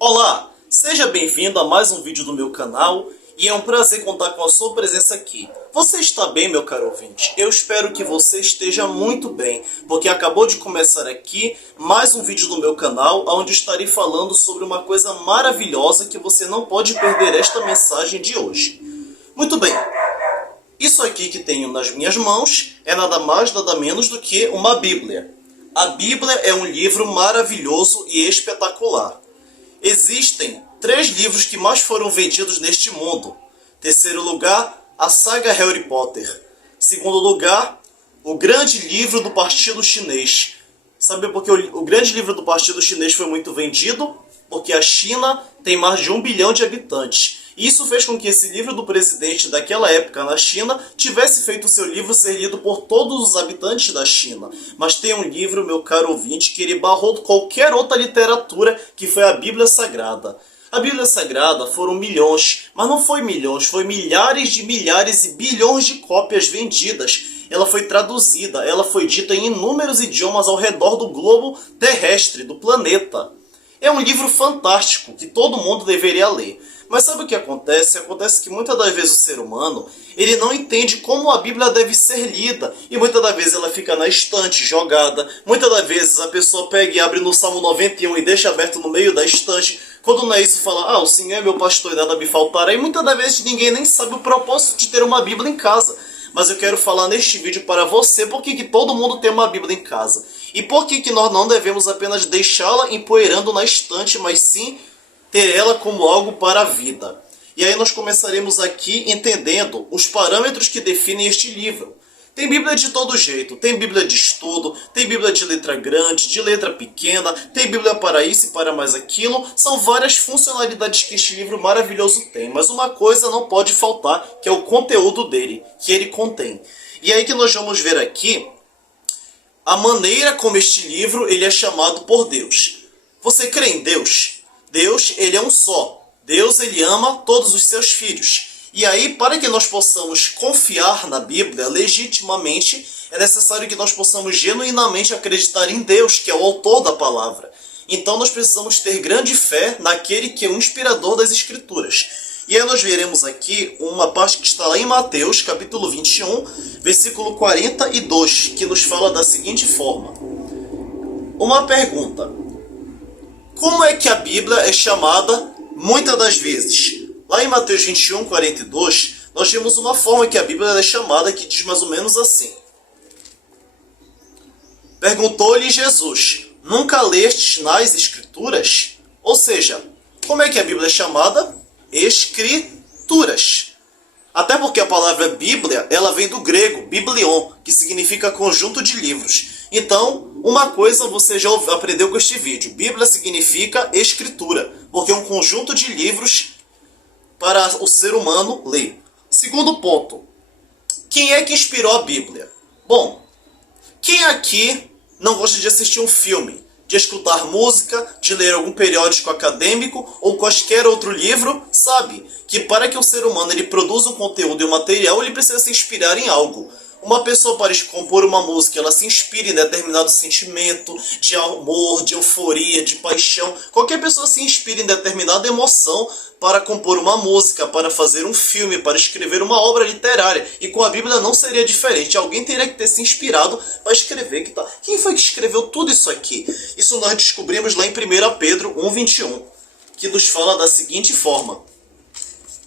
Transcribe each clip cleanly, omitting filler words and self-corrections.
Olá, seja bem-vindo a mais um vídeo do meu canal e é um prazer contar com a sua presença aqui. Você está bem, meu caro ouvinte? Eu espero que você esteja muito bem, porque acabou de começar aqui mais um vídeo do meu canal, onde estarei falando sobre uma coisa maravilhosa que você não pode perder esta mensagem de hoje. Muito bem, isso aqui que tenho nas minhas mãos é nada mais nada menos do que uma Bíblia. A Bíblia é um livro maravilhoso e espetacular. Existem 3 livros que mais foram vendidos neste mundo. Terceiro lugar, a saga Harry Potter. Segundo lugar, o grande livro do Partido Chinês. Sabe por que o grande livro do Partido Chinês foi muito vendido? Porque a China tem mais de 1 bilhão de habitantes. Isso fez com que esse livro do presidente daquela época na China tivesse feito o seu livro ser lido por todos os habitantes da China. Mas tem um livro, meu caro ouvinte, que ele barrou qualquer outra literatura, que foi a Bíblia Sagrada. A Bíblia Sagrada foram milhões, mas não foi milhões, foi milhares de milhares e bilhões de cópias vendidas. Ela foi traduzida, ela foi dita em inúmeros idiomas ao redor do globo terrestre, do planeta. É um livro fantástico que todo mundo deveria ler. Mas sabe o que acontece? Acontece que muitas das vezes o ser humano, ele não entende como a Bíblia deve ser lida. E muitas das vezes ela fica na estante, jogada. Muitas das vezes a pessoa pega e abre no Salmo 91 e deixa aberto no meio da estante. Quando não é isso, fala, o Senhor é meu pastor e nada me faltará. E muitas das vezes ninguém nem sabe o propósito de ter uma Bíblia em casa. Mas eu quero falar neste vídeo para você por que todo mundo tem uma Bíblia em casa. E por que nós não devemos apenas deixá-la empoeirando na estante, mas sim ter ela como algo para a vida. E aí nós começaremos aqui entendendo os parâmetros que definem este livro. Tem Bíblia de todo jeito, tem Bíblia de estudo, tem Bíblia de letra grande, de letra pequena, tem Bíblia para isso e para mais aquilo. São várias funcionalidades que este livro maravilhoso tem, mas uma coisa não pode faltar, que é o conteúdo dele, que ele contém. E aí que nós vamos ver aqui a maneira como este livro ele é chamado por Deus. Você crê em Deus? Deus, ele é um só. Deus, ele ama todos os seus filhos. E aí, para que nós possamos confiar na Bíblia legitimamente, é necessário que nós possamos genuinamente acreditar em Deus, que é o autor da palavra. Então nós precisamos ter grande fé naquele que é o inspirador das Escrituras. E aí nós veremos aqui uma parte que está lá em Mateus, capítulo 21, versículo 42, que nos fala da seguinte forma. Uma pergunta. Como é que a Bíblia é chamada muitas das vezes? Lá em Mateus 21, 42, nós temos uma forma que a Bíblia é chamada que diz mais ou menos assim. Perguntou-lhe Jesus, nunca lestes nas Escrituras? Ou seja, como é que a Bíblia é chamada? Escrituras. Até porque a palavra Bíblia, ela vem do grego, biblion, que significa conjunto de livros. Então, uma coisa você já aprendeu com este vídeo. Bíblia significa escritura, porque é um conjunto de livros para o ser humano ler. Segundo ponto. Quem é que inspirou a Bíblia? Bom, quem aqui não gosta de assistir um filme, de escutar música, de ler algum periódico acadêmico ou qualquer outro livro, sabe que para que o ser humano ele produza um conteúdo e um material, ele precisa se inspirar em algo. Uma pessoa para compor uma música, ela se inspira em determinado sentimento de amor, de euforia, de paixão. Qualquer pessoa se inspira em determinada emoção para compor uma música, para fazer um filme, para escrever uma obra literária. E com a Bíblia não seria diferente. Alguém teria que ter se inspirado para escrever. Quem foi que escreveu tudo isso aqui? Isso nós descobrimos lá em 1 Pedro 1,21, que nos fala da seguinte forma.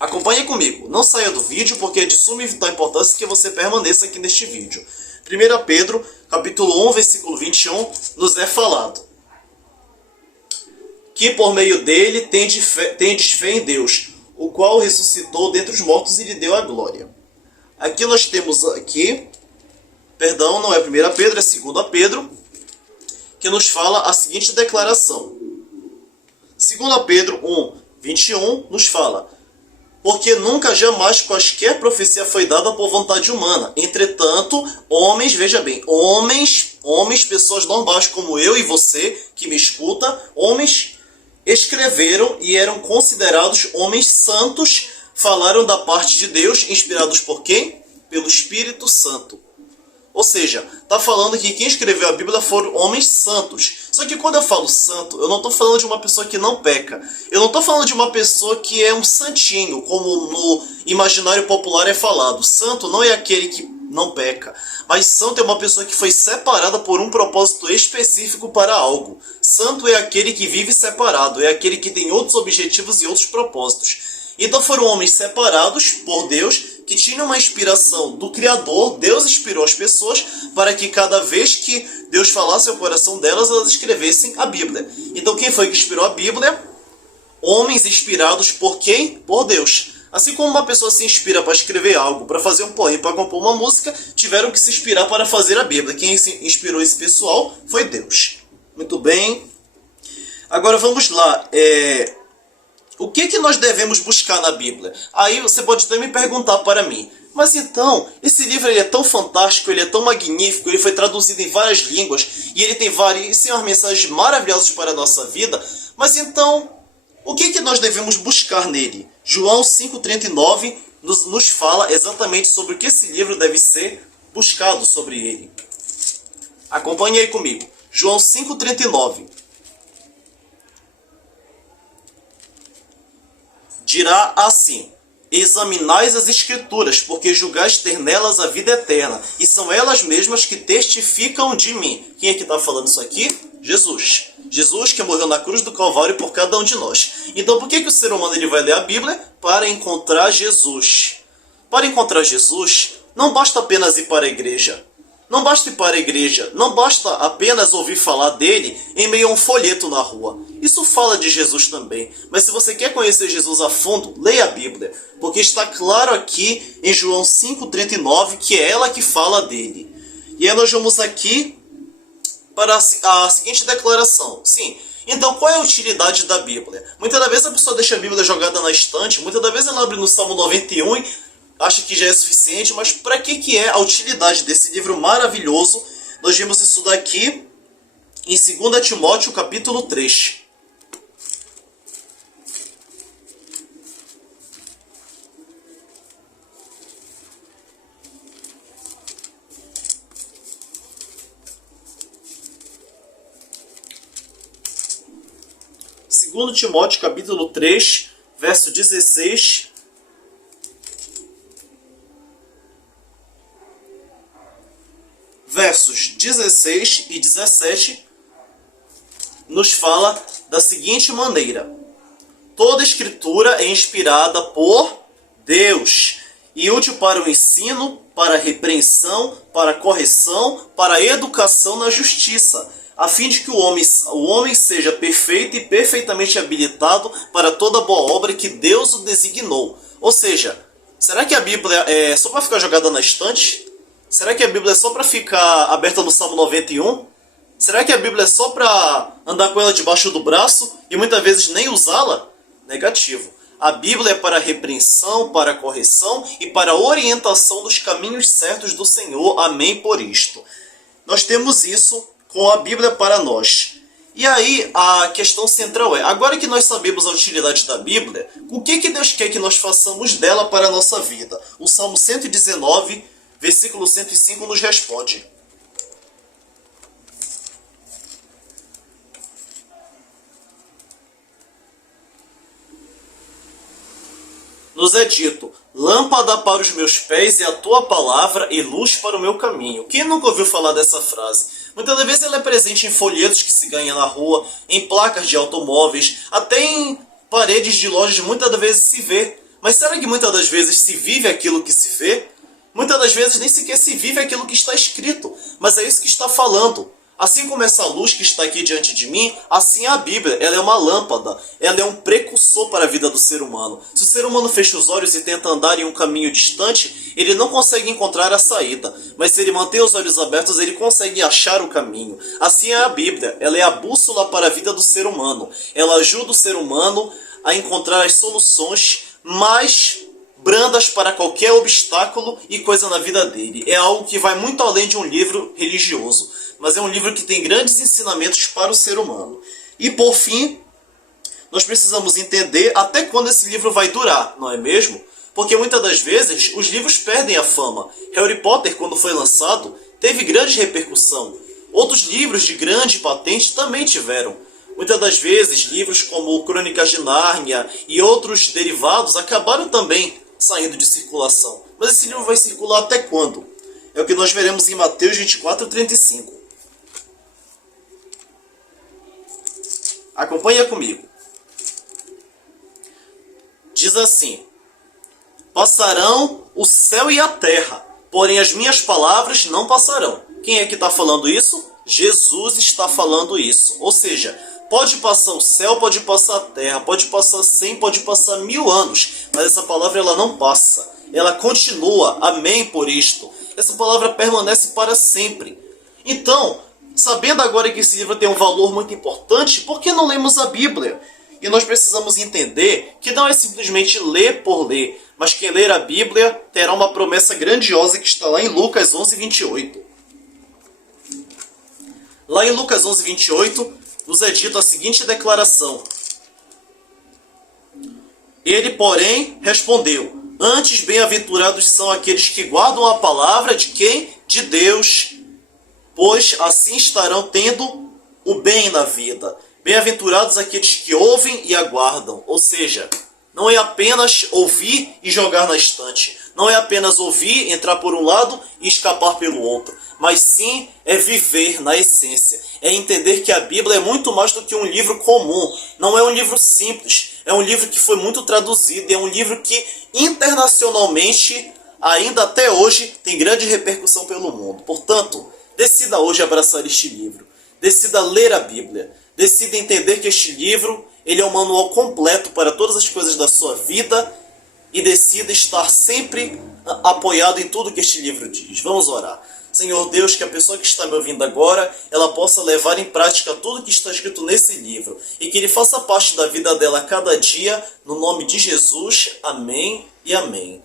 Acompanhe comigo, não saia do vídeo porque é de suma e vital importância que você permaneça aqui neste vídeo. 1 Pedro, capítulo 1, versículo 21, nos é falado que por meio dele tendes fé em Deus, o qual ressuscitou dentre os mortos e lhe deu a glória. Aqui nós temos não é 1 Pedro, é 2 Pedro, que nos fala a seguinte declaração. 2 Pedro 1, 21 nos fala: porque nunca jamais quaisquer profecia foi dada por vontade humana. Entretanto, homens, veja bem, homens, pessoas normais como eu e você, que me escuta, homens escreveram e eram considerados homens santos, falaram da parte de Deus, inspirados por quem? Pelo Espírito Santo. Ou seja, está falando que quem escreveu a Bíblia foram homens santos. Só que quando eu falo santo, eu não estou falando de uma pessoa que não peca. Eu não estou falando de uma pessoa que é um santinho, como no imaginário popular é falado. Santo não é aquele que não peca. Mas santo é uma pessoa que foi separada por um propósito específico para algo. Santo é aquele que vive separado, é aquele que tem outros objetivos e outros propósitos. Então foram homens separados por Deus, que tinham uma inspiração do Criador. Deus inspirou as pessoas para que cada vez que Deus falasse ao coração delas, elas escrevessem a Bíblia. Então quem foi que inspirou a Bíblia? Homens inspirados por quem? Por Deus. Assim como uma pessoa se inspira para escrever algo, para fazer um poema, para compor uma música, tiveram que se inspirar para fazer a Bíblia. Quem inspirou esse pessoal foi Deus. Muito bem. Agora vamos lá. O que nós devemos buscar na Bíblia? Aí você pode até me perguntar para mim, mas então, esse livro ele é tão fantástico, ele é tão magnífico, ele foi traduzido em várias línguas, e ele tem várias mensagens maravilhosas para a nossa vida, mas então, o que nós devemos buscar nele? João 5,39 nos fala exatamente sobre o que esse livro deve ser buscado sobre ele. Acompanhe aí comigo. João 5,39. Dirá assim: examinais as Escrituras, porque julgais ter nelas a vida eterna, e são elas mesmas que testificam de mim. Quem é que está falando isso aqui? Jesus. Jesus que morreu na cruz do Calvário por cada um de nós. Então por que o ser humano ele vai ler a Bíblia? Para encontrar Jesus. Para encontrar Jesus, não basta apenas ir para a igreja. Não basta ir para a igreja, não basta apenas ouvir falar dele em meio a um folheto na rua. Isso fala de Jesus também, mas se você quer conhecer Jesus a fundo, leia a Bíblia, porque está claro aqui em João 5,39 que é ela que fala dele. E aí nós vamos aqui para a seguinte declaração. Sim, então qual é a utilidade da Bíblia? Muitas das vezes a pessoa deixa a Bíblia jogada na estante, muitas das vezes ela abre no Salmo 91 e acha que já é suficiente, mas para que é a utilidade desse livro maravilhoso? Nós vimos isso daqui em 2 Timóteo capítulo 3. Segundo Timóteo capítulo 3, verso 16. Versos 16 e 17 nos fala da seguinte maneira: toda escritura é inspirada por Deus e útil para o ensino, para a repreensão, para a correção, para a educação na justiça, a fim de que o homem seja perfeito e perfeitamente habilitado para toda boa obra que Deus o designou. Ou seja, será que a Bíblia é só para ficar jogada na estante? Será que a Bíblia é só para ficar aberta no Salmo 91? Será que a Bíblia é só para andar com ela debaixo do braço e muitas vezes nem usá-la? Negativo. A Bíblia é para a repreensão, para a correção e para a orientação dos caminhos certos do Senhor. Amém por isto. Nós temos isso com a Bíblia para nós. E aí a questão central é, agora que nós sabemos a utilidade da Bíblia, o que Deus quer que nós façamos dela para a nossa vida? O Salmo 119, versículo 105 nos responde: nos é dito: lâmpada para os meus pés é a tua palavra e luz para o meu caminho. Quem nunca ouviu falar dessa frase? Muitas das vezes ela é presente em folhetos que se ganha na rua, em placas de automóveis, até em paredes de lojas muitas das vezes se vê. Mas será que muitas das vezes se vive aquilo que se vê? Muitas das vezes nem sequer se vive aquilo que está escrito, mas é isso que está falando. Assim como essa luz que está aqui diante de mim, assim a Bíblia, ela é uma lâmpada, ela é um precursor para a vida do ser humano. Se o ser humano fecha os olhos e tenta andar em um caminho distante, ele não consegue encontrar a saída. Mas se ele mantém os olhos abertos, ele consegue achar o caminho. Assim é a Bíblia, ela é a bússola para a vida do ser humano. Ela ajuda o ser humano a encontrar as soluções mais brandas para qualquer obstáculo e coisa na vida dele. É algo que vai muito além de um livro religioso, mas é um livro que tem grandes ensinamentos para o ser humano. E por fim, nós precisamos entender até quando esse livro vai durar, não é mesmo? Porque muitas das vezes os livros perdem a fama. Harry Potter, quando foi lançado, teve grande repercussão. Outros livros de grande patente também tiveram. Muitas das vezes, livros como Crônicas de Nárnia e outros derivados acabaram também saindo de circulação. Mas esse livro vai circular até quando? É o que nós veremos em Mateus 24:35. Acompanha comigo. Diz assim: passarão o céu e a terra, porém as minhas palavras não passarão. Quem é que está falando isso? Jesus está falando isso. Ou seja, pode passar o céu, pode passar a terra, pode passar 100, pode passar 1000 anos, mas essa palavra ela não passa. Ela continua. Amém por isto. Essa palavra permanece para sempre. Então, sabendo agora que esse livro tem um valor muito importante, por que não lemos a Bíblia? E nós precisamos entender que não é simplesmente ler por ler, mas que ler a Bíblia terá uma promessa grandiosa que está lá em Lucas 11:28. Lá em Lucas 11:28, nos é dito a seguinte declaração: Ele, porém, respondeu: antes bem-aventurados são aqueles que guardam a palavra de quem? De Deus, pois assim estarão tendo o bem na vida. Bem-aventurados aqueles que ouvem e aguardam. Ou seja, não é apenas ouvir e jogar na estante. Não é apenas ouvir, entrar por um lado e escapar pelo outro. Mas sim é viver na essência. É entender que a Bíblia é muito mais do que um livro comum. Não é um livro simples. É um livro que foi muito traduzido. É um livro que internacionalmente, ainda até hoje, tem grande repercussão pelo mundo. Portanto, decida hoje abraçar este livro. Decida ler a Bíblia. Decida entender que este livro ele é um manual completo para todas as coisas da sua vida e decida estar sempre apoiado em tudo que este livro diz. Vamos orar. Senhor Deus, que a pessoa que está me ouvindo agora, ela possa levar em prática tudo que está escrito nesse livro e que ele faça parte da vida dela a cada dia, no nome de Jesus. Amém e amém.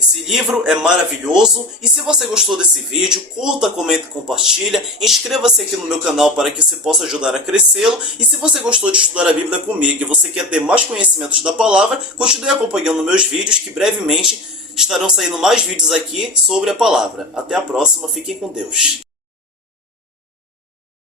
Esse livro é maravilhoso e se você gostou desse vídeo, curta, comenta e compartilha. Inscreva-se aqui no meu canal para que você possa ajudar a crescê-lo. E se você gostou de estudar a Bíblia comigo e você quer ter mais conhecimentos da palavra, continue acompanhando meus vídeos que brevemente estarão saindo mais vídeos aqui sobre a palavra. Até a próxima, fiquem com Deus.